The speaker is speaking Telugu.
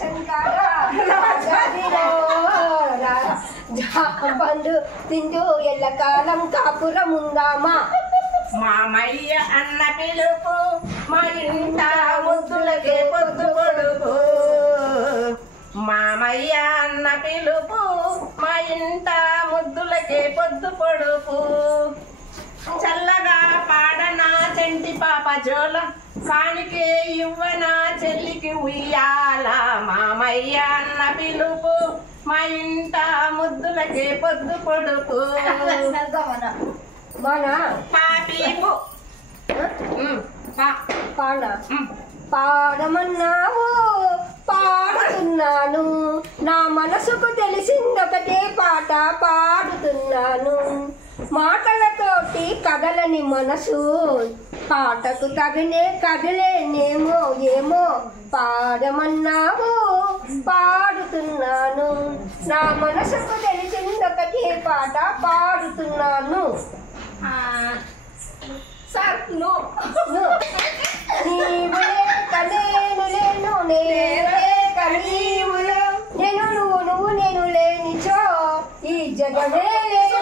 రేషన్ పండు తింటూ ఎల్లకాలం కాపురం ఉందామా మామయ్య అన్న పిలుపు మా ఇంట ముద్దులకే పొద్దు పొడుపు మామయ్య అన్న పిలుపు మా ఇంట ముద్దులకే పొద్దు పొడుపు చల్లగా పాడనా చెంటి పాప జోల కానికే ఇవ్వనా చెల్లికి ఉయ్యాల మామయ్య అన్న పిలుపు మా ఇంట ముద్దులకే పొద్దు పొడుపు పాపీపు పాడమన్నావు పాడుతున్నాను నా మనసుకు తెలిసిందొకటే పాట పాడుతున్నాను మాటలతోటి కదలని మనసు పాటకు తగినే కదలేనేమో ఏమో పాడమన్నావు పాడుతున్నాను నా మనసుకు తెలిసిందొకటే పాట పాడుతున్నాను సార్ నో నీవు లేక నేను లేను లేక నీవు నేను నువ్వు నేను లేనిచో ఈ జగమే లేదు